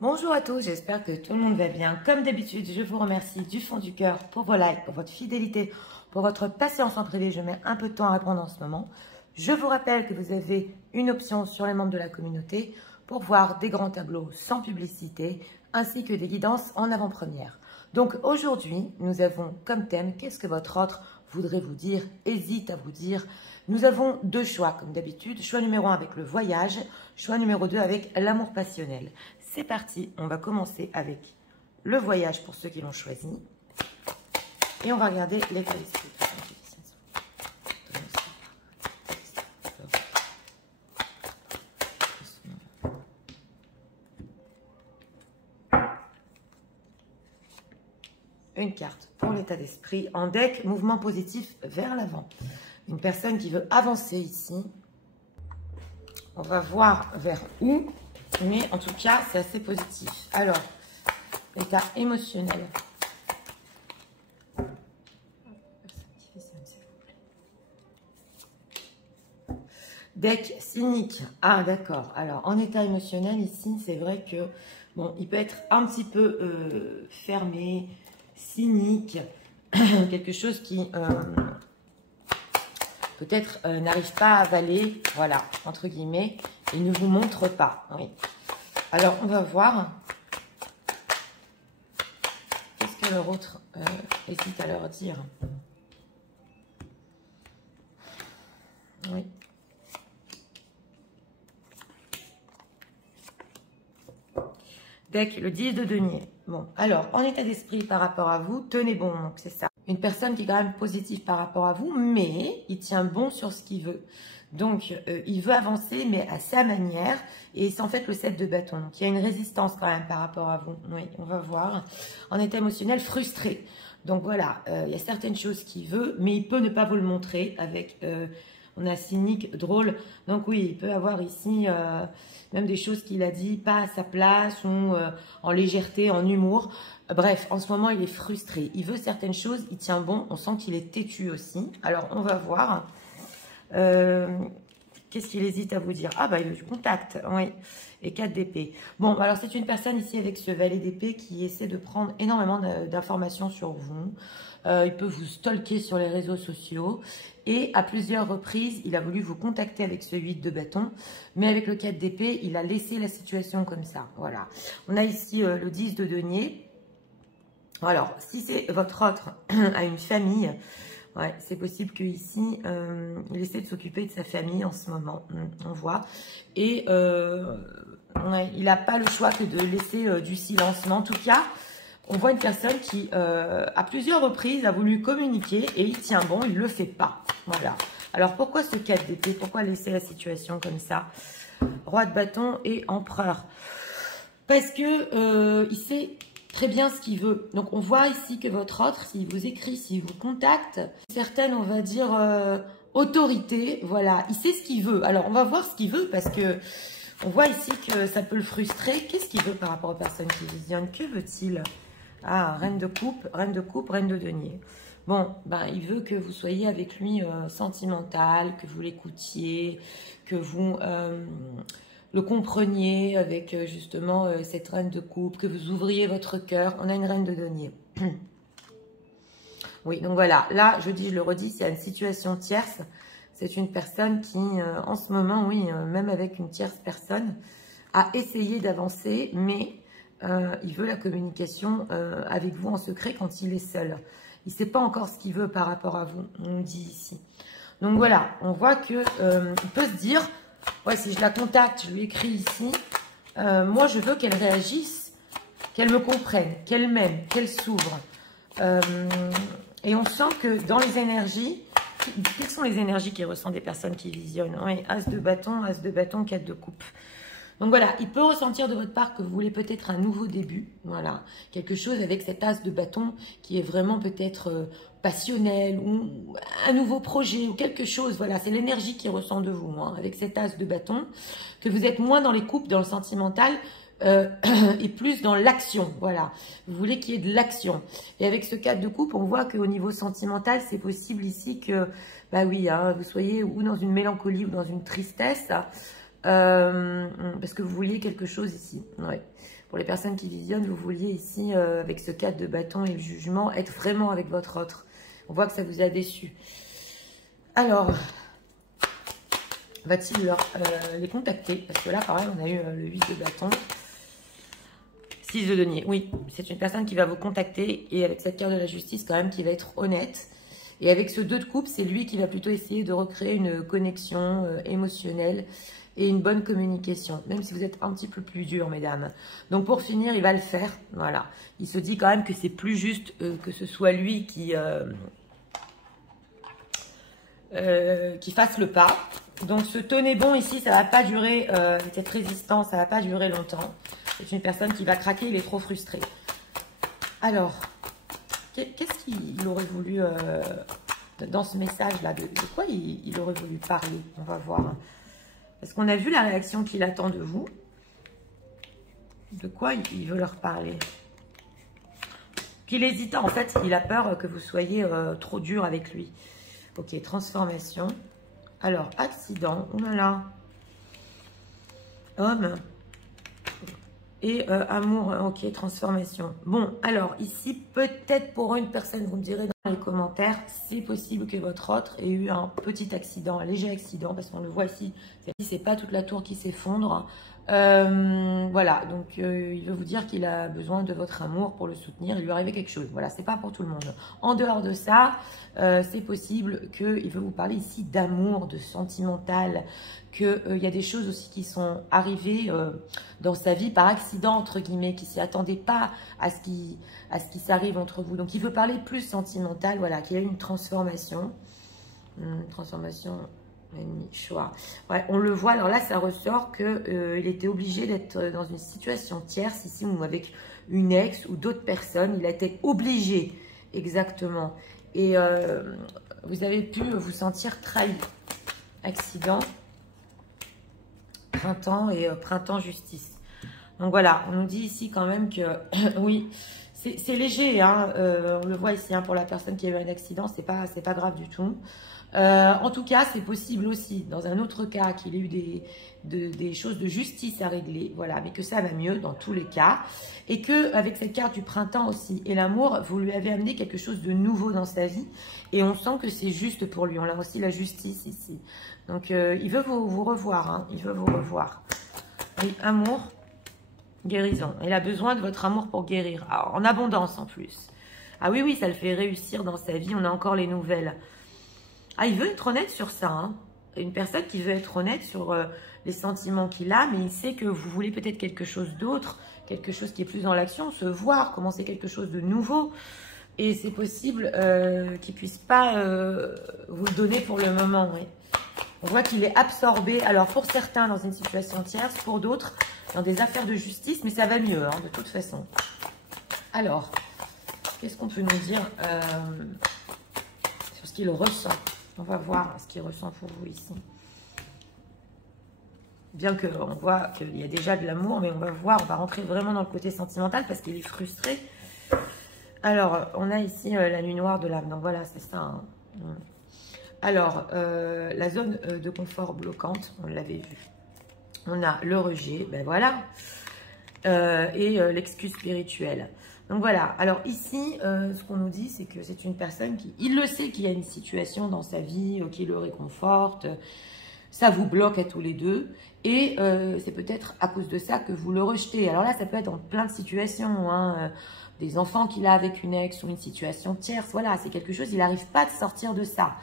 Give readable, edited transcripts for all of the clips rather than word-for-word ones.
Bonjour à tous, j'espère que tout le monde va bien. Comme d'habitude, je vous remercie du fond du cœur pour vos likes, pour votre fidélité, pour votre patience en privé. Je mets un peu de temps à répondre en ce moment. Je vous rappelle que vous avez une option sur les membres de la communauté pour voir des grands tableaux sans publicité, ainsi que des guidances en avant-première. Donc aujourd'hui, nous avons comme thème « Qu'est-ce que votre autre voudrait vous dire, hésite à vous dire ?» Nous avons deux choix, comme d'habitude. Choix numéro 1 avec le voyage, choix numéro 2 avec l'amour passionnel. C'est parti, on va commencer avec le voyage pour ceux qui l'ont choisi. Et on va regarder l'état d'esprit. Une carte pour l'état d'esprit. En deck, mouvement positif vers l'avant. Une personne qui veut avancer ici. On va voir vers où. Mais en tout cas, c'est assez positif. Alors, l'état émotionnel. Deck cynique. Ah, d'accord. Alors, en état émotionnel, ici, c'est vrai que, bon, il peut être un petit peu fermé, cynique, quelque chose qui, peut-être, n'arrive pas à avaler, voilà, entre guillemets, et ne vous montre pas. Oui. Alors, on va voir. Qu'est-ce que leur autre hésite à leur dire? Oui. Deck, le 10 de denier. Bon, alors, en état d'esprit par rapport à vous, tenez bon, donc c'est ça. Une personne qui est quand même positive par rapport à vous, mais il tient bon sur ce qu'il veut. Donc, il veut avancer, mais à sa manière. Et c'est en fait le 7 de bâton. Donc, il y a une résistance quand même par rapport à vous. Oui, on va voir. En état émotionnel, frustré. Donc, voilà, il y a certaines choses qu'il veut, mais il peut ne pas vous le montrer avec... on a cynique, drôle. Donc, oui, il peut avoir ici... même des choses qu'il a dit pas à sa place ou en légèreté, en humour. Bref, en ce moment, il est frustré. Il veut certaines choses, il tient bon. On sent qu'il est têtu aussi. Alors, on va voir. Qu'est-ce qu'il hésite à vous dire? Ah, bah, il veut du contact. Oui. Et 4 d'épée. Bon, alors, c'est une personne ici avec ce valet d'épée qui essaie de prendre énormément d'informations sur vous. Il peut vous stalker sur les réseaux sociaux. Et à plusieurs reprises, il a voulu vous contacter avec ce 8 de bâton. Mais avec le 4 d'épée, il a laissé la situation comme ça. Voilà. On a ici le 10 de denier. Alors, si c'est votre autre à une famille, ouais, c'est possible qu'ici, il essaie de s'occuper de sa famille en ce moment. On voit. Et ouais, il n'a pas le choix que de laisser du silence. Mais en tout cas... On voit une personne qui, à plusieurs reprises, a voulu communiquer et il tient bon, il ne le fait pas. Voilà. Alors, pourquoi ce 4 d'épée? Pourquoi laisser la situation comme ça? Roi de bâton et empereur. Parce que il sait très bien ce qu'il veut. Donc, on voit ici que votre autre, s'il vous écrit, s'il vous contacte, certaines, on va dire, autorité, voilà. Il sait ce qu'il veut. Alors, on va voir ce qu'il veut parce que on voit ici que ça peut le frustrer. Qu'est-ce qu'il veut par rapport aux personnes qui visionnent? Que veut-il? Ah, reine de coupe, reine de coupe, reine de denier. Bon, ben, il veut que vous soyez avec lui sentimental, que vous l'écoutiez, que vous le compreniez avec justement cette reine de coupe, que vous ouvriez votre cœur. On a une reine de denier. Oui, donc voilà. Là, je le redis, c'est une situation tierce. C'est une personne qui, en ce moment, oui, même avec une tierce personne, a essayé d'avancer, mais... il veut la communication avec vous en secret quand il est seul. Il ne sait pas encore ce qu'il veut par rapport à vous, on dit ici. Donc voilà, on voit qu'il peut se dire, ouais, si je la contacte, je lui écris ici, moi je veux qu'elle réagisse, qu'elle me comprenne, qu'elle m'aime, qu'elle s'ouvre. Et on sent que dans les énergies, quelles sont les énergies qui ressentent des personnes qui visionnent? Oui, As de bâton, 4 de coupe. Donc voilà, il peut ressentir de votre part que vous voulez peut-être un nouveau début, voilà, quelque chose avec cet as de bâton qui est vraiment peut-être passionnel ou un nouveau projet ou quelque chose, voilà, c'est l'énergie qui ressent de vous, hein, avec cet as de bâton, que vous êtes moins dans les coupes, dans le sentimental et plus dans l'action, voilà, vous voulez qu'il y ait de l'action. Et avec ce 4 de coupe, on voit qu'au niveau sentimental, c'est possible ici que, bah oui, hein, vous soyez ou dans une mélancolie ou dans une tristesse, parce que vous vouliez quelque chose ici. Ouais. Pour les personnes qui visionnent, vous vouliez ici, avec ce 4 de bâton et le jugement, être vraiment avec votre autre. On voit que ça vous a déçu. Alors, va-t-il les contacter? Parce que là, quand même, on a eu le 8 de bâton. 6 de denier. Oui, c'est une personne qui va vous contacter. Et avec cette carte de la justice, quand même, qui va être honnête. Et avec ce 2 de coupe, c'est lui qui va plutôt essayer de recréer une connexion émotionnelle et une bonne communication, même si vous êtes un petit peu plus dur, mesdames. Donc, pour finir, il va le faire. Voilà. Il se dit quand même que c'est plus juste que ce soit lui qui fasse le pas. Donc, ce tenez bon ici, ça ne va pas durer, cette résistance, ça ne va pas durer longtemps. C'est une personne qui va craquer, il est trop frustré. Alors, qu'est-ce qu'il aurait voulu, dans ce message-là, de quoi il aurait voulu parler? On va voir. Parce qu'on a vu la réaction qu'il attend de vous. De quoi il veut leur parler? Qu'il hésite, en fait, il a peur que vous soyez trop dur avec lui. Ok, transformation. Alors, accident. Oh là là. Homme. Et amour. Ok, transformation. Bon, alors, ici, peut-être pour une personne, vous me direz dans les commentaires, c'est possible que votre autre ait eu un petit accident, un léger accident, parce qu'on le voit ici. C'est pas toute la tour qui s'effondre. Voilà, donc il veut vous dire qu'il a besoin de votre amour pour le soutenir. Il lui arrive quelque chose. Voilà, c'est pas pour tout le monde. En dehors de ça, c'est possible qu'il veut vous parler ici d'amour, de sentimental, qu'il y a des choses aussi qui sont arrivées dans sa vie par accident, entre guillemets, qui s'y attendait pas à ce qui s'arrive entre vous. Donc, il veut parler plus sentimental, voilà, qu'il y a eu une transformation. Transformation... choix. Ouais, on le voit, alors là ça ressort qu'il était obligé d'être dans une situation tierce ici ou avec une ex ou d'autres personnes, il a été obligé, exactement, et vous avez pu vous sentir trahi. Accident, printemps et printemps justice. Donc voilà, on nous dit ici quand même que oui, c'est léger, hein, on le voit ici, hein, pour la personne qui a eu un accident, c'est pas grave du tout. En tout cas, c'est possible aussi, dans un autre cas, qu'il ait eu des choses de justice à régler, voilà, mais que ça va mieux dans tous les cas. Et qu'avec cette carte du printemps aussi, et l'amour, vous lui avez amené quelque chose de nouveau dans sa vie. Et on sent que c'est juste pour lui. On a aussi la justice ici. Donc, il veut vous revoir, hein, il veut vous revoir. Oui, amour, guérison. Il a besoin de votre amour pour guérir. Alors, en abondance en plus. Ah oui, oui, ça le fait réussir dans sa vie. On a encore les nouvelles. Ah, il veut être honnête sur ça, hein. Une personne qui veut être honnête sur les sentiments qu'il a, mais il sait que vous voulez peut-être quelque chose d'autre, quelque chose qui est plus dans l'action, se voir, commencer quelque chose de nouveau. Et c'est possible qu'il ne puisse pas vous le donner pour le moment. Oui. On voit qu'il est absorbé, alors pour certains dans une situation tierce, pour d'autres dans des affaires de justice, mais ça va mieux, hein, de toute façon. Alors, qu'est-ce qu'on peut nous dire sur ce qu'il ressent? On va voir ce qu'il ressent pour vous ici. Bien qu'on voit qu'il y a déjà de l'amour, mais on va voir, on va rentrer vraiment dans le côté sentimental parce qu'il est frustré. Alors, on a ici la nuit noire de l'âme. Donc voilà, c'est ça. Hein. Alors, la zone de confort bloquante, on l'avait vu. On a le rejet, ben voilà. Et l'excuse spirituelle. Donc voilà, alors ici, ce qu'on nous dit, c'est que c'est une personne qui, il le sait qu'il y a une situation dans sa vie qui le réconforte, ça vous bloque à tous les deux, et c'est peut-être à cause de ça que vous le rejetez. Alors là, ça peut être dans plein de situations, hein, des enfants qu'il a avec une ex ou une situation tierce, voilà, c'est quelque chose, il n'arrive pas à sortir de ça.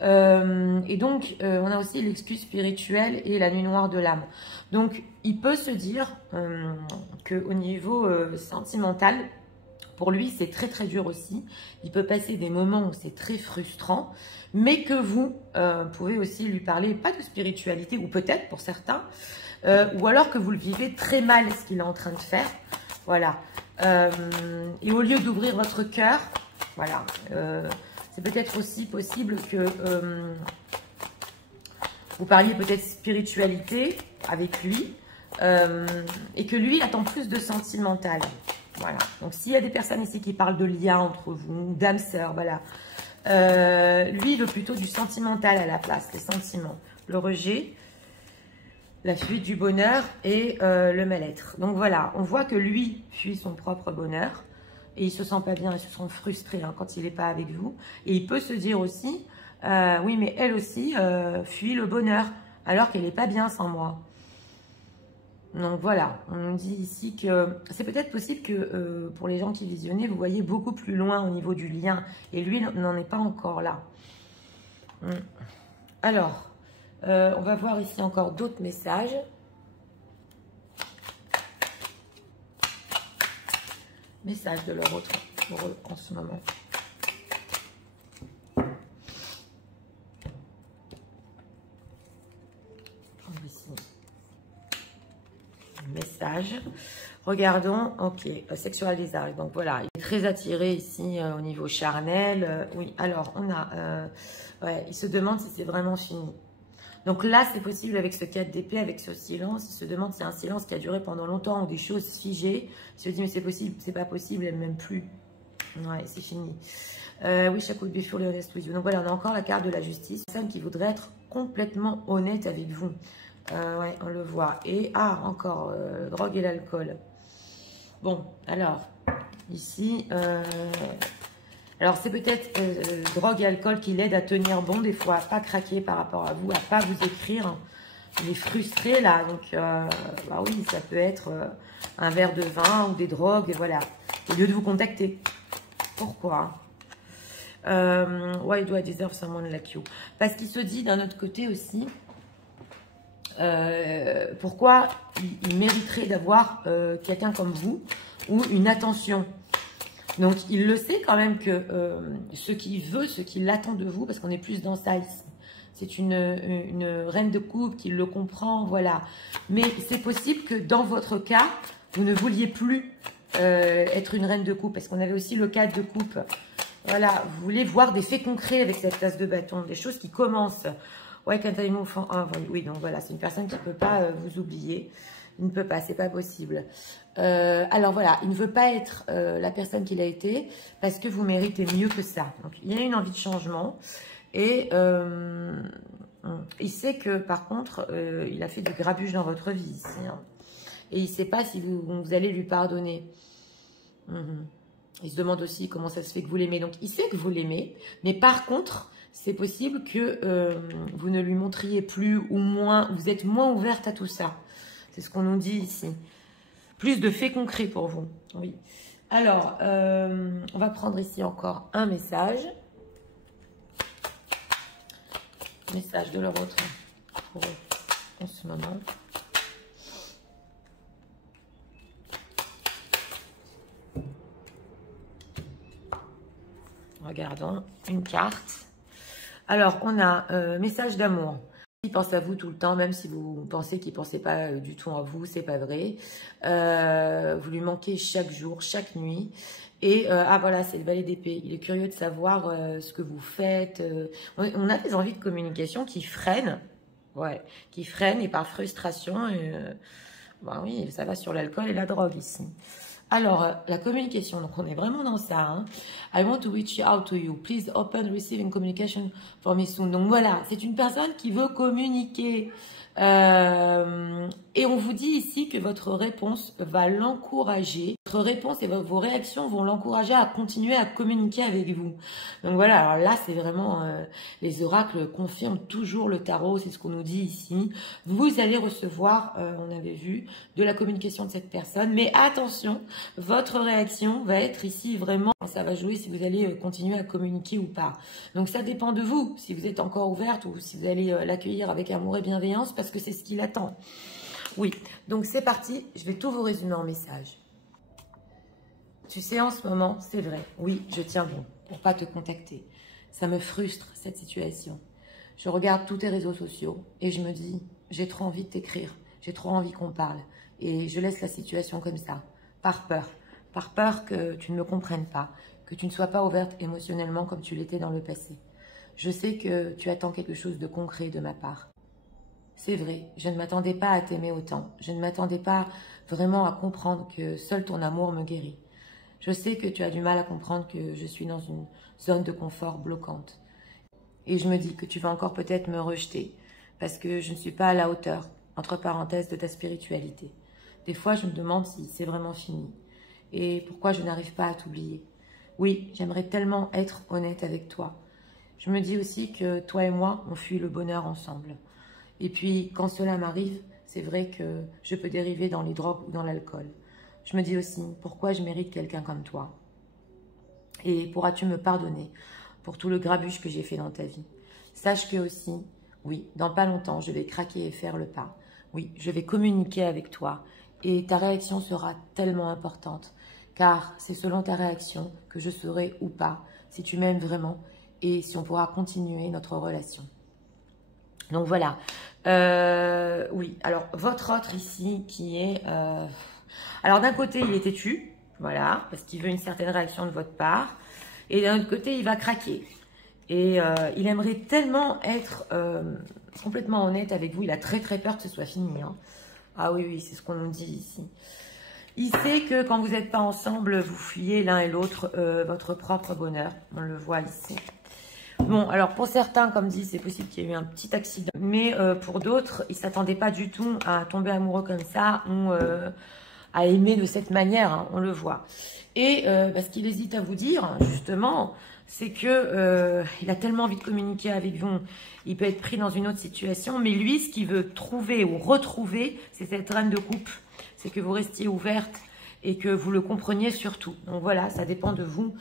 Et donc, on a aussi l'excuse spirituelle et la nuit noire de l'âme. Donc, il peut se dire qu'au niveau sentimental, pour lui, c'est très très dur aussi. Il peut passer des moments où c'est très frustrant, mais que vous pouvez aussi lui parler, pas de spiritualité, ou peut-être pour certains, ou alors que vous le vivez très mal, ce qu'il est en train de faire. Voilà. Et au lieu d'ouvrir votre cœur, voilà, c'est peut-être aussi possible que vous parliez peut-être spiritualité avec lui, et que lui attend plus de sentimental. Voilà. Donc, s'il y a des personnes ici qui parlent de lien entre vous, d'âme sœur, voilà. Lui, il veut plutôt du sentimental à la place, les sentiments. Le rejet. la fuite du bonheur et le mal-être. Donc voilà, on voit que lui fuit son propre bonheur et il se sent pas bien, il se sent frustré hein, quand il n'est pas avec vous. Et il peut se dire aussi, oui mais elle aussi fuit le bonheur alors qu'elle n'est pas bien sans moi. Donc voilà, on nous dit ici que c'est peut-être possible que pour les gens qui visionnaient, vous voyez beaucoup plus loin au niveau du lien. Et lui n'en est pas encore là. Alors, on va voir ici encore d'autres messages. Message de leur autre pour eux en ce moment. Prendre ici. Message. Regardons, ok, sexual desire. Donc voilà, il est très attiré ici au niveau charnel. Oui, alors on a, ouais, il se demande si c'est vraiment fini. Donc là, c'est possible avec ce 4 d'épée, avec ce silence. Il se demande si c'est un silence qui a duré pendant longtemps ou des choses figées. Il se dit, mais c'est possible, c'est pas possible, elle m'aime plus. Ouais, c'est fini. Oui, chaque would be fully honest with you. Donc voilà, on a encore la carte de la justice. Une personne qui voudrait être complètement honnête avec vous. Ouais, on le voit. Et, encore, drogue et l'alcool. Bon, alors, ici, alors c'est peut-être drogue et alcool qui l'aide à tenir bon, des fois, à pas craquer par rapport à vous, à pas vous écrire. Il est frustré, là, donc, bah oui, ça peut être un verre de vin ou des drogues, voilà, au lieu de vous contacter. Pourquoi? Why do I deserve someone like you? Parce qu'il se dit, d'un autre côté aussi, pourquoi il mériterait d'avoir quelqu'un comme vous ou une attention. Donc il le sait quand même que ce qu'il veut, ce qu'il attend de vous, parce qu'on est plus dans ça ici. C'est une reine de coupe qui le comprend, voilà. Mais c'est possible que dans votre cas, vous ne vouliez plus être une reine de coupe, parce qu'on avait aussi le 4 de coupe. Voilà, vous voulez voir des faits concrets avec cette tasse de bâton, des choses qui commencent. Ouais, quand t'as une enfant, oui, donc voilà, c'est une personne qui ne peut pas vous oublier. Il ne peut pas, c'est pas possible. Alors voilà, il ne veut pas être la personne qu'il a été parce que vous méritez mieux que ça. Donc il y a une envie de changement et il sait que par contre, il a fait du grabuge dans votre vie ici. Hein, et il ne sait pas si vous allez lui pardonner. Il se demande aussi comment ça se fait que vous l'aimez. Donc il sait que vous l'aimez, mais par contre, c'est possible que vous ne lui montriez plus ou moins, vous êtes moins ouverte à tout ça. C'est ce qu'on nous dit ici. Plus de faits concrets pour vous. Oui. Alors, on va prendre ici encore un message. Message de leur autre pour eux en ce moment. Regardons une carte. Alors, on a message d'amour. Il pense à vous tout le temps, même si vous pensez qu'il ne pensait pas du tout à vous, c'est pas vrai. Vous lui manquez chaque jour, chaque nuit. Et voilà, c'est le valet d'épée. Il est curieux de savoir ce que vous faites. On a des envies de communication qui freinent. Ouais, qui freinent et par frustration. Bah oui, ça va sur l'alcool et la drogue ici. Alors, la communication, donc on est vraiment dans ça. Hein. I want to reach out to you. Please open receiving communication for me soon. Donc voilà, c'est une personne qui veut communiquer. Et on vous dit ici que votre réponse va l'encourager. Votre réponse et vos réactions vont l'encourager à continuer à communiquer avec vous. Donc voilà, alors là, c'est vraiment... les oracles confirment toujours le tarot, c'est ce qu'on nous dit ici. Vous allez recevoir, on avait vu, de la communication de cette personne. Mais attention, votre réaction va être ici vraiment... Ça va jouer si vous allez continuer à communiquer ou pas. Donc ça dépend de vous, si vous êtes encore ouverte ou si vous allez l'accueillir avec amour et bienveillance, parce que c'est ce qu'il attend. Oui, donc c'est parti, je vais tout vous résumer en message. Tu sais, en ce moment, c'est vrai, oui, je tiens bon pour pas te contacter. Ça me frustre, cette situation. Je regarde tous tes réseaux sociaux et je me dis, j'ai trop envie de t'écrire, j'ai trop envie qu'on parle. Et je laisse la situation comme ça, par peur que tu ne me comprennes pas, que tu ne sois pas ouverte émotionnellement comme tu l'étais dans le passé. Je sais que tu attends quelque chose de concret de ma part. C'est vrai, je ne m'attendais pas à t'aimer autant. Je ne m'attendais pas vraiment à comprendre que seul ton amour me guérit. Je sais que tu as du mal à comprendre que je suis dans une zone de confort bloquante. Et je me dis que tu vas encore peut-être me rejeter parce que je ne suis pas à la hauteur entre parenthèses, de ta spiritualité. Des fois, je me demande si c'est vraiment fini. Et pourquoi je n'arrive pas à t'oublier. Oui, j'aimerais tellement être honnête avec toi. Je me dis aussi que toi et moi, on fuit le bonheur ensemble. Et puis, quand cela m'arrive, c'est vrai que je peux dériver dans les drogues ou dans l'alcool. Je me dis aussi, pourquoi je mérite quelqu'un comme toi? Et pourras-tu me pardonner pour tout le grabuge que j'ai fait dans ta vie? Sache que aussi, oui, dans pas longtemps, je vais craquer et faire le pas. Oui, je vais communiquer avec toi. Et ta réaction sera tellement importante. Car c'est selon ta réaction que je saurai ou pas si tu m'aimes vraiment et si on pourra continuer notre relation. Donc voilà. Oui, alors votre autre ici qui est... Alors d'un côté, il est têtu, voilà, parce qu'il veut une certaine réaction de votre part. Et d'un autre côté, il va craquer. Et il aimerait tellement être complètement honnête avec vous. Il a très très peur que ce soit fini. Hein. Ah oui, oui, c'est ce qu'on nous dit ici. Il sait que quand vous n'êtes pas ensemble, vous fuyez l'un et l'autre votre propre bonheur. On le voit ici. Bon, alors pour certains, comme dit, c'est possible qu'il y ait eu un petit accident. Mais pour d'autres, ils ne s'attendaient pas du tout à tomber amoureux comme ça ou à aimer de cette manière, hein, on le voit. Et ce qu'il hésite à vous dire, justement, c'est que il a tellement envie de communiquer avec vous. Il peut être pris dans une autre situation. Mais lui, ce qu'il veut trouver ou retrouver, c'est cette reine de coupe. C'est que vous restiez ouverte et que vous le compreniez surtout. Donc voilà, ça dépend de vous,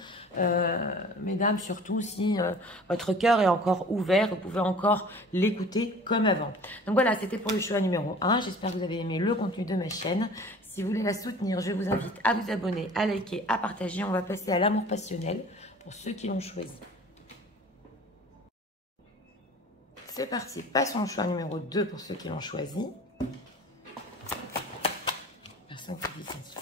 mesdames, surtout si votre cœur est encore ouvert, vous pouvez encore l'écouter comme avant. Donc voilà, c'était pour le choix numéro 1. J'espère que vous avez aimé le contenu de ma chaîne. Si vous voulez la soutenir, je vous invite à vous abonner, à liker, à partager. On va passer à l'amour passionnel pour ceux qui l'ont choisi. C'est parti, passons au choix numéro 2 pour ceux qui l'ont choisi. Personne qui dit ça.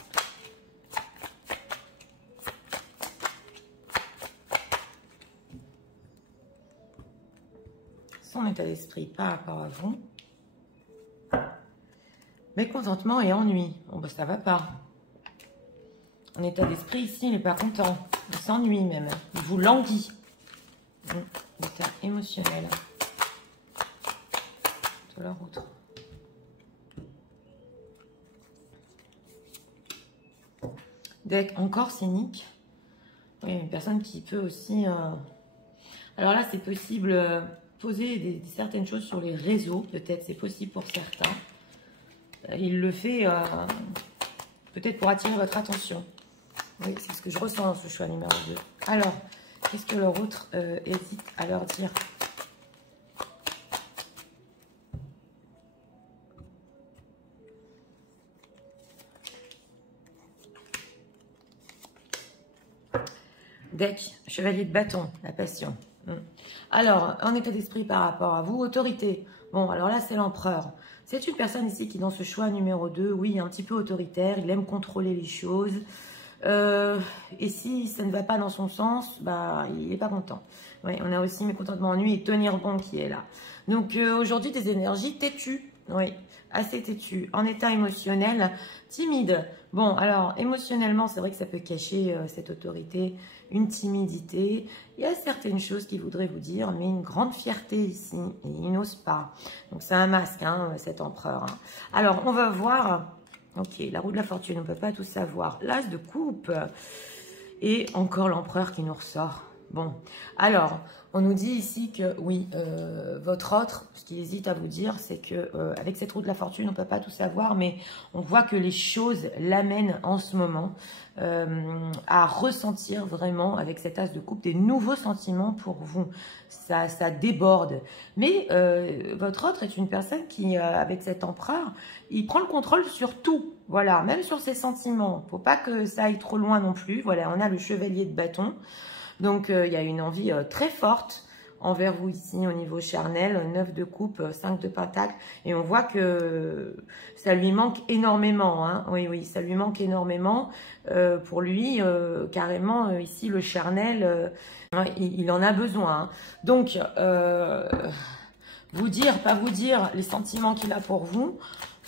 Son état d'esprit par rapport à vous. Mécontentement et ennui. Bon, bah ça va pas. En état d'esprit, ici, il n'est pas content. Il s'ennuie même. Il vous languit. État émotionnel. De leur autre. Deck encore cynique. Oui, une personne qui peut aussi... Alors là, c'est possible poser certaines choses sur les réseaux. Peut-être, c'est possible pour certains. Il le fait peut-être pour attirer votre attention. Oui, c'est ce que je ressens dans ce choix numéro 2. Alors, qu'est-ce que leur autre hésite à leur dire? Deck, chevalier de bâton, la passion. Alors, en état d'esprit par rapport à vous, autorité. Bon, alors là, c'est l'empereur. C'est une personne ici qui, dans ce choix numéro 2, oui, un petit peu autoritaire. Il aime contrôler les choses. Et si ça ne va pas dans son sens, bah, il n'est pas content. Oui, on a aussi mécontentement, ennui et tenir bon qui est là. Donc, aujourd'hui, des énergies têtues. Oui, assez têtues. En état émotionnel, timide. Bon, alors, émotionnellement, c'est vrai que ça peut cacher cette autorité, une timidité. Il y a certaines choses qu'il voudrait vous dire, mais une grande fierté ici, et il n'ose pas. Donc, c'est un masque, hein, cet empereur. Hein. Alors, on va voir... Ok, la roue de la fortune, on ne peut pas tout savoir. L'as de coupe. Et encore l'empereur qui nous ressort. Bon, alors, on nous dit ici que, oui, votre autre, ce qu'il hésite à vous dire, c'est que avec cette roue de la fortune, on ne peut pas tout savoir, mais on voit que les choses l'amènent en ce moment à ressentir vraiment, avec cet as de coupe, des nouveaux sentiments pour vous. Ça déborde. Mais votre autre est une personne qui, avec cet empereur, il prend le contrôle sur tout. Voilà, même sur ses sentiments. Il ne faut pas que ça aille trop loin non plus. Voilà, on a le chevalier de bâton. Donc, il y a une envie très forte envers vous ici au niveau charnel. 9 de coupe, 5 de pentacle. Et on voit que ça lui manque énormément. Hein. Oui, oui, ça lui manque énormément. Pour lui, carrément, ici, le charnel, il en a besoin. Hein. Donc, vous dire, pas vous dire les sentiments qu'il a pour vous.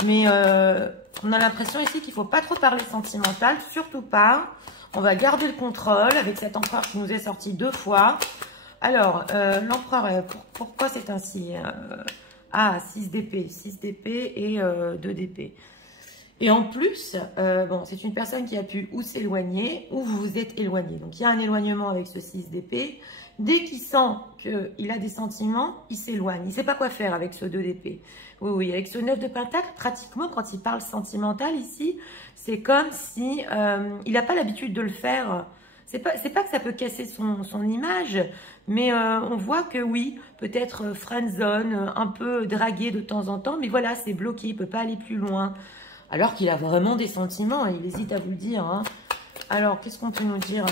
Mais on a l'impression ici qu'il ne faut pas trop parler sentimental, surtout pas. On va garder le contrôle avec cet empereur qui nous est sorti 2 fois. Alors, l'empereur, pourquoi c'est ainsi? Ah, 6 d'épée. 6 d'épée et 2 d'épée. Et en plus, bon, c'est une personne qui a pu ou s'éloigner ou vous vous êtes éloigné. Donc, il y a un éloignement avec ce 6 d'épée. Dès qu'il sent qu'il a des sentiments, il s'éloigne. Il ne sait pas quoi faire avec ce 2 d'épée. Oui, oui, avec ce 9 de pentacle, pratiquement, quand il parle sentimental ici, c'est comme si il n'a pas l'habitude de le faire. C'est pas que ça peut casser son image, mais on voit que oui, peut-être friendzone, un peu dragué de temps en temps, mais voilà, c'est bloqué, il ne peut pas aller plus loin. Alors qu'il a vraiment des sentiments, il hésite à vous le dire. Hein. Alors, qu'est-ce qu'on peut nous dire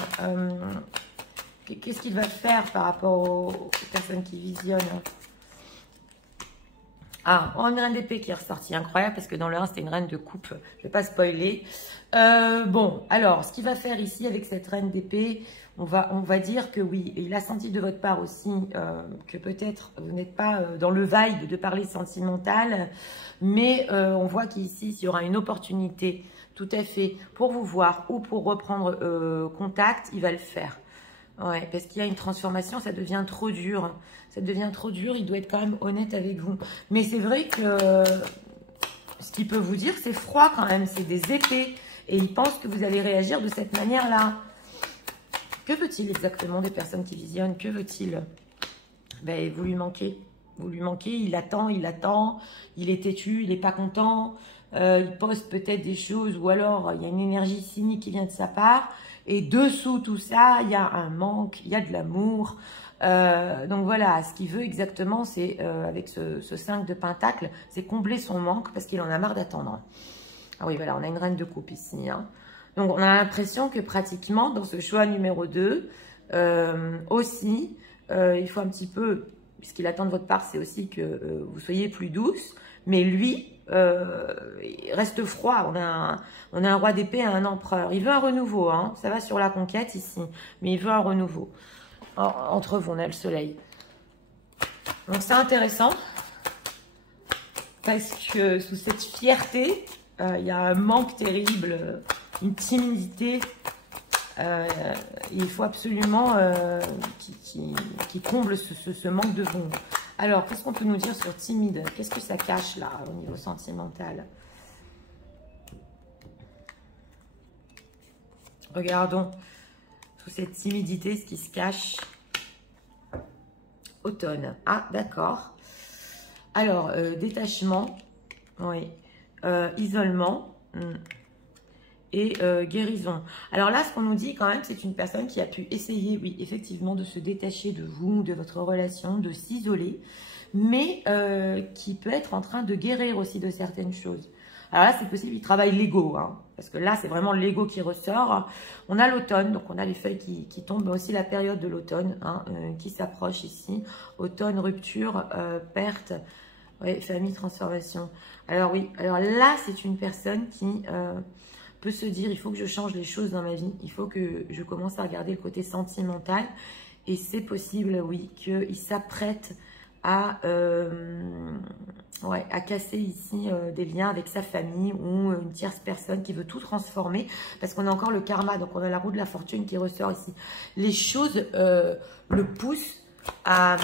qu'est-ce qu'il va faire par rapport aux personnes qui visionnent? Ah, oh, une reine d'épée qui est ressortie. Incroyable, parce que dans le 1, c'était une reine de coupe. Je ne vais pas spoiler. Bon, alors, ce qu'il va faire ici avec cette reine d'épée, on va dire que oui, il a senti de votre part aussi que peut-être vous n'êtes pas dans le vibe de parler sentimental, mais on voit qu'ici, il y aura une opportunité tout à fait pour vous voir ou pour reprendre contact, il va le faire. Ouais, parce qu'il y a une transformation, ça devient trop dur. Ça devient trop dur, il doit être quand même honnête avec vous. Mais c'est vrai que ce qu'il peut vous dire, c'est froid quand même, c'est des épées. Et il pense que vous allez réagir de cette manière-là. Que veut-il exactement des personnes qui visionnent? Que veut-il? Ben, vous lui manquez. Vous lui manquez, il attend, il est têtu, il n'est pas content. Il poste peut-être des choses ou alors il y a une énergie cynique qui vient de sa part. Et dessous tout ça, il y a un manque, il y a de l'amour. Donc voilà, ce qu'il veut exactement, c'est avec ce 5 de pentacle, c'est combler son manque parce qu'il en a marre d'attendre. Ah oui, voilà, on a une reine de coupe ici. Hein. Donc on a l'impression que pratiquement dans ce choix numéro 2, aussi, il faut un petit peu, puisqu'il attend de votre part, c'est aussi que vous soyez plus douce. Mais lui, il reste froid. On a un roi d'épée et un empereur. Il veut un renouveau. Hein. Ça va sur la conquête ici. Mais il veut un renouveau. Entre vous, on a le soleil. Donc c'est intéressant. Parce que sous cette fierté, il y a un manque terrible, une timidité. Il faut absolument qu'il comble ce manque de vous. Alors, qu'est-ce qu'on peut nous dire sur timide? Qu'est-ce que ça cache là au niveau sentimental? Regardons sous cette timidité ce qui se cache. Automne. Ah, d'accord. Alors, détachement. Oui. Isolement. Et guérison. Alors là, ce qu'on nous dit quand même, c'est une personne qui a pu essayer, oui, effectivement, de se détacher de vous, de votre relation, de s'isoler, mais qui peut être en train de guérir aussi de certaines choses. Alors là, c'est possible, il travaille l'ego, hein, parce que là, c'est vraiment l'ego qui ressort. On a l'automne, donc on a les feuilles qui tombent, mais aussi la période de l'automne hein, qui s'approche ici. Automne, rupture, perte, ouais, famille, transformation. Alors oui, alors là, c'est une personne qui... peut se dire, il faut que je change les choses dans ma vie, il faut que je commence à regarder le côté sentimental, et c'est possible, oui, qu'il s'apprête à casser ici des liens avec sa famille ou une tierce personne qui veut tout transformer, parce qu'on a encore le karma, donc on a la roue de la fortune qui ressort ici. Les choses le poussent à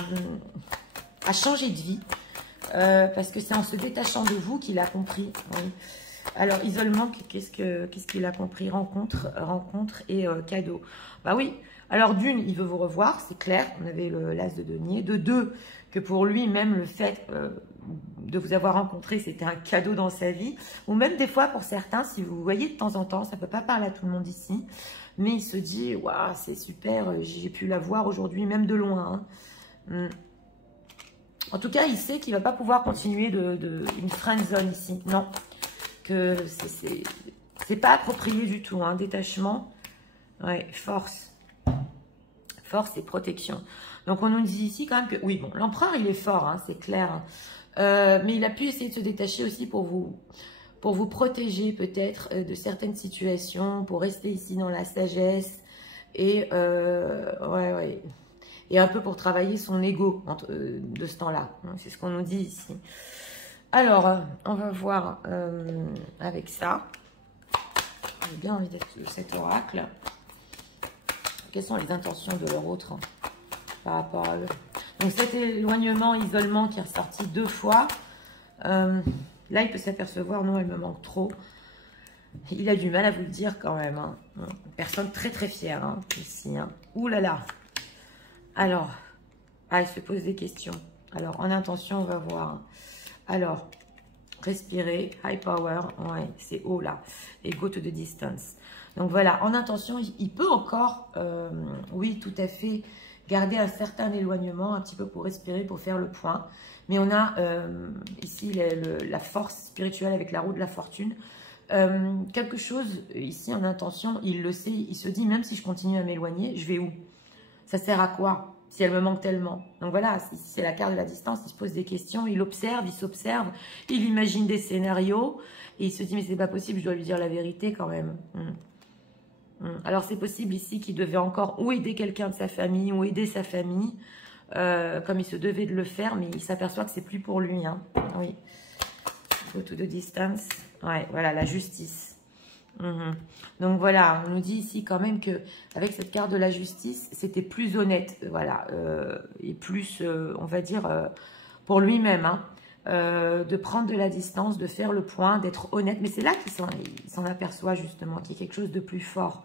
changer de vie, parce que c'est en se détachant de vous qu'il a compris, oui. Alors, isolement, qu'est-ce qu'il a compris? Rencontre et cadeau. Bah oui, alors d'une, il veut vous revoir, c'est clair, on avait l'as de denier. De deux, que pour lui, même le fait de vous avoir rencontré, c'était un cadeau dans sa vie. Ou même des fois, pour certains, si vous voyez de temps en temps, ça ne peut pas parler à tout le monde ici, mais il se dit, waouh, c'est super, j'ai pu la voir aujourd'hui, même de loin. Hein. En tout cas, il sait qu'il ne va pas pouvoir continuer une friend zone ici, non. Que c'est pas approprié du tout, hein, détachement, ouais, force et protection. Donc on nous dit ici quand même que, oui, bon, l'empereur il est fort, hein, c'est clair, hein, mais il a pu essayer de se détacher aussi pour vous protéger peut-être de certaines situations, pour rester ici dans la sagesse, et ouais, et un peu pour travailler son ego de ce temps-là, hein, c'est ce qu'on nous dit ici. Alors, on va voir avec ça. J'ai bien envie d'être de cet oracle. Quelles sont les intentions de leur autre hein, par rapport à eux? Donc cet éloignement, isolement qui est ressorti 2 fois, là il peut s'apercevoir, non, elle me manque trop. Il a du mal à vous le dire quand même. Hein. Personne très très fière hein, ici. Hein. Ouh là là. Alors, il se pose des questions. Alors, en intention, on va voir. Alors, respirer, high power, ouais, c'est haut là. Et go to the distance. Donc voilà, en intention, il peut encore, oui, tout à fait, garder un certain éloignement, un petit peu pour respirer, pour faire le point. Mais on a ici la force spirituelle avec la roue de la fortune. Quelque chose ici en intention, il le sait, il se dit, même si je continue à m'éloigner, je vais où? Ça sert à quoi si elle me manque tellement? Donc voilà, c'est la carte de la distance, il se pose des questions, il observe, il s'observe, il imagine des scénarios, et il se dit, mais c'est pas possible, je dois lui dire la vérité quand même. Alors c'est possible ici qu'il devait encore ou aider quelqu'un de sa famille, ou aider sa famille, comme il se devait de le faire, mais il s'aperçoit que c'est plus pour lui. Hein. Oui. Go to the distance. Ouais, voilà, la justice. Donc voilà, on nous dit ici quand même que avec cette carte de la justice, c'était plus honnête, voilà, et plus, on va dire, pour lui-même, hein, de prendre de la distance, de faire le point, d'être honnête. Mais c'est là qu'il s'en aperçoit justement, qu'il y a quelque chose de plus fort.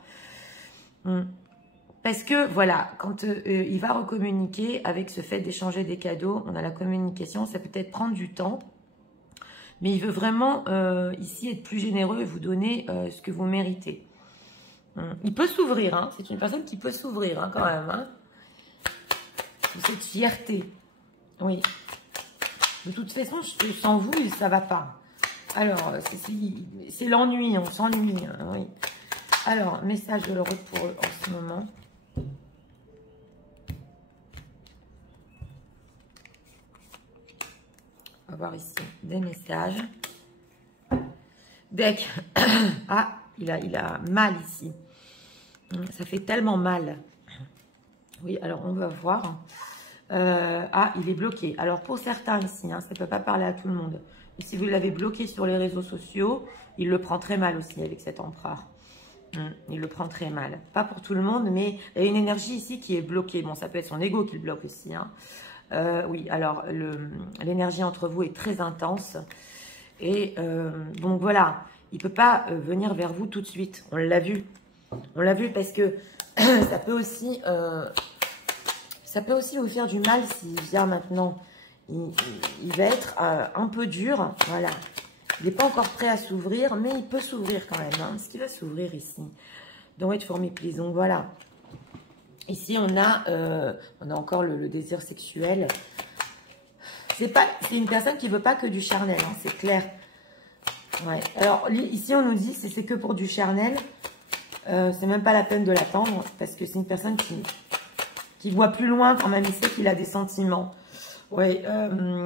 Parce que voilà, quand il va recommuniquer avec ce fait d'échanger des cadeaux, on a la communication, ça peut être prendre du temps. Mais il veut vraiment, ici, être plus généreux et vous donner ce que vous méritez. Il peut s'ouvrir, hein. C'est une personne qui peut s'ouvrir, hein, quand même. Hein. Cette fierté. Oui. De toute façon, sans vous, ça ne va pas. Alors, c'est l'ennui, on s'ennuie. Hein, oui. Alors, message de l'heureux pour eux en ce moment. On va voir ici des messages. Deck. Ah, il a mal ici. Ça fait tellement mal. Oui, alors on va voir. Il est bloqué. Alors pour certains ici, hein, ça ne peut pas parler à tout le monde. Et si vous l'avez bloqué sur les réseaux sociaux, il le prend très mal aussi avec cet empereur. Il le prend très mal. Pas pour tout le monde, mais il y a une énergie ici qui est bloquée. Bon, ça peut être son ego qui le bloque aussi. Hein. Oui, alors l'énergie entre vous est très intense. Et donc voilà, il ne peut pas venir vers vous tout de suite. On l'a vu. On l'a vu parce que ça peut aussi vous faire du mal s'il vient maintenant. Il va être un peu dur. Voilà. Il n'est pas encore prêt à s'ouvrir, mais il peut s'ouvrir quand même. Hein. Est-ce qu'il va s'ouvrir ici? Don't wait for me, please. Donc voilà. Ici, on a encore le désir sexuel. C'est une personne qui ne veut pas que du charnel, hein, c'est clair. Ouais. Alors, ici, on nous dit que c'est que pour du charnel. C'est même pas la peine de l'attendre, parce que c'est une personne qui voit plus loin quand même. Il sait qu'il a des sentiments. Oui,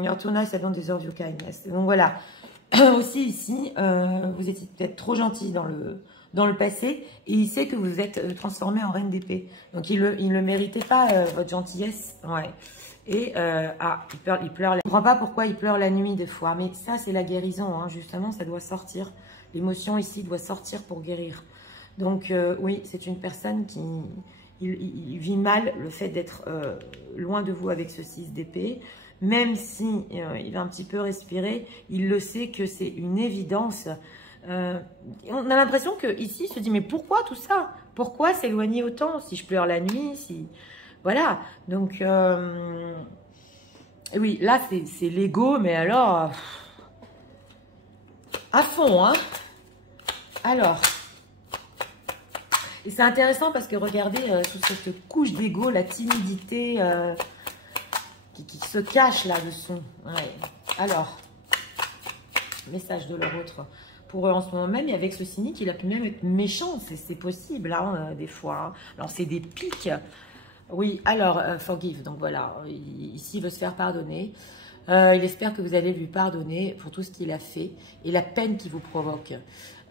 your tonight, I don't deserve your kindness. Donc voilà. Aussi ici, vous étiez peut-être trop gentil dans le passé, et il sait que vous êtes transformé en reine d'épée. Donc il ne le méritait pas, votre gentillesse. Ouais. Et il pleure. Je ne comprends pas pourquoi il pleure la nuit des fois, mais ça c'est la guérison, hein, justement, ça doit sortir. L'émotion ici doit sortir pour guérir. Donc oui, c'est une personne qui il vit mal le fait d'être loin de vous avec ce 6 d'épée. Même si il va un petit peu respirer, il le sait que c'est une évidence. On a l'impression qu'ici, il se dit, mais pourquoi tout ça? Pourquoi s'éloigner autant? Si je pleure la nuit, si... Voilà. Donc, oui, là, c'est l'ego, mais alors... à fond, hein. Alors... Et c'est intéressant parce que regardez, sous cette couche d'ego, la timidité... Qui se cache là-dessous. Ouais. Alors, message de leur autre pour eux en ce moment même. Et avec ce cynique, il a pu même être méchant. C'est possible, hein, des fois. Hein. Alors, c'est des pics. Oui, alors, forgive. Donc, voilà. Ici, il veut se faire pardonner. Il espère que vous allez lui pardonner pour tout ce qu'il a fait et la peine qu'il vous provoque.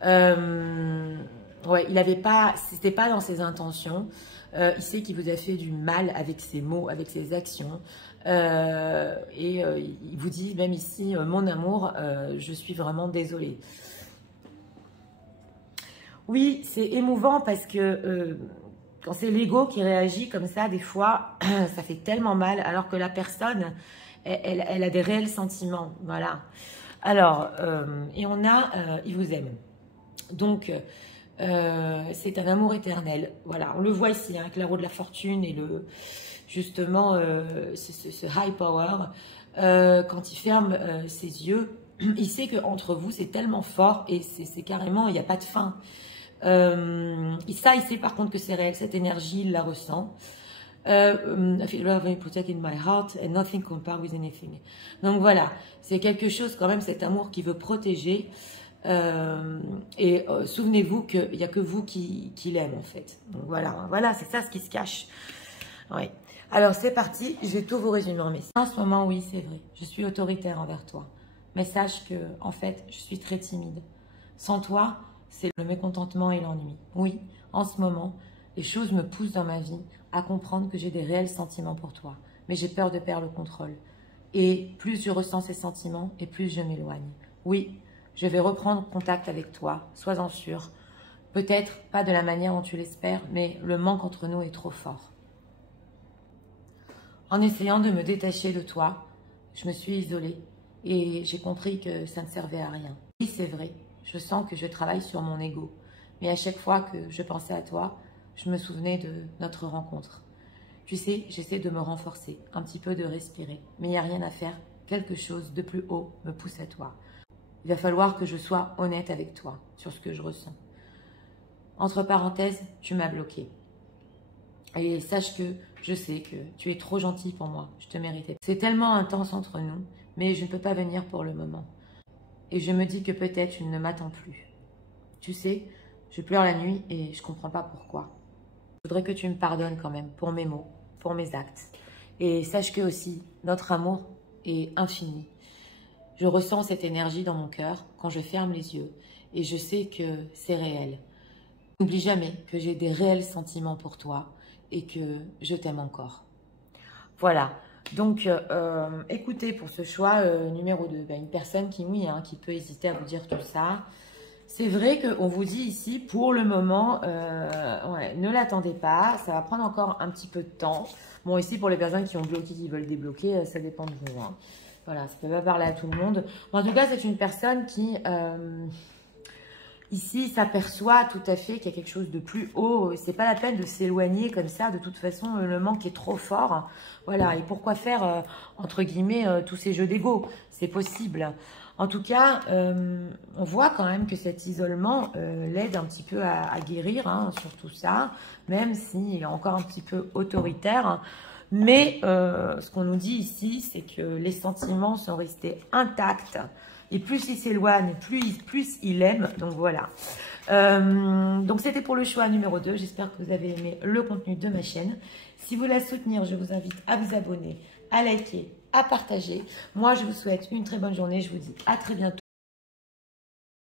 Ouais, il n'avait pas... C'était pas dans ses intentions. Il sait qu'il vous a fait du mal avec ses mots, avec ses actions. Il vous dit même ici, mon amour, je suis vraiment désolée. Oui, c'est émouvant parce que quand c'est l'ego qui réagit comme ça, des fois, ça fait tellement mal, alors que la personne, elle a des réels sentiments. Voilà. Alors, et on a, il vous aime. Donc, c'est un amour éternel. Voilà, on le voit ici, hein, avec la roue de la fortune et justement, ce high power. Quand il ferme ses yeux, il sait qu'entre vous, c'est tellement fort et c'est carrément, il n'y a pas de fin. Il sait par contre que c'est réel, cette énergie, il la ressent. I feel love and protect in my heart and nothing compared with anything. Donc voilà, c'est quelque chose quand même, cet amour qui veut protéger. Souvenez-vous qu'il n'y a que vous qui l'aime en fait. Donc voilà, c'est ça ce qui se cache. Oui. Alors c'est parti, je vais tout vous résumer en message. En ce moment, oui, c'est vrai, je suis autoritaire envers toi. Mais sache que, en fait, je suis très timide. Sans toi, c'est le mécontentement et l'ennui. Oui, en ce moment, les choses me poussent dans ma vie à comprendre que j'ai des réels sentiments pour toi. Mais j'ai peur de perdre le contrôle. Et plus je ressens ces sentiments, et plus je m'éloigne. Oui, je vais reprendre contact avec toi, sois-en sûr. Peut-être pas de la manière dont tu l'espères, mais le manque entre nous est trop fort. En essayant de me détacher de toi, je me suis isolée et j'ai compris que ça ne servait à rien. Oui, c'est vrai, je sens que je travaille sur mon ego, mais à chaque fois que je pensais à toi, je me souvenais de notre rencontre. Tu sais, j'essaie de me renforcer, un petit peu de respirer, mais il n'y a rien à faire, quelque chose de plus haut me pousse à toi. Il va falloir que je sois honnête avec toi sur ce que je ressens. Entre parenthèses, tu m'as bloqué. Et sache que je sais que tu es trop gentil pour moi, je te méritais. C'est tellement intense entre nous, mais je ne peux pas venir pour le moment. Et je me dis que peut-être tu ne m'attends plus. Tu sais, je pleure la nuit et je ne comprends pas pourquoi. Je voudrais que tu me pardonnes quand même pour mes mots, pour mes actes. Et sache que aussi, notre amour est infini. Je ressens cette énergie dans mon cœur quand je ferme les yeux et je sais que c'est réel. N'oublie jamais que j'ai des réels sentiments pour toi et que je t'aime encore. Voilà. Donc, écoutez, pour ce choix numéro 2, une personne qui, oui, qui peut hésiter à vous dire tout ça. C'est vrai qu'on vous dit ici, pour le moment, ne l'attendez pas, ça va prendre encore un petit peu de temps. Bon, ici, pour les personnes qui ont bloqué, qui veulent débloquer, ça dépend de vous. Hein. Voilà, ça ne peut pas parler à tout le monde. Bon, en tout cas, c'est une personne qui... Ici, s'aperçoit tout à fait qu'il y a quelque chose de plus haut. C'est pas la peine de s'éloigner comme ça. De toute façon, le manque est trop fort. Voilà. Et pourquoi faire, entre guillemets, tous ces jeux d'ego? C'est possible. En tout cas, on voit quand même que cet isolement l'aide un petit peu à guérir sur tout ça, même s'il est encore un petit peu autoritaire. Mais ce qu'on nous dit ici, c'est que les sentiments sont restés intacts. Et plus il s'éloigne, plus il aime. Donc voilà. Donc c'était pour le choix numéro 2. J'espère que vous avez aimé le contenu de ma chaîne. Si vous voulez la soutenir, je vous invite à vous abonner, à liker, à partager. Moi, je vous souhaite une très bonne journée. Je vous dis à très bientôt.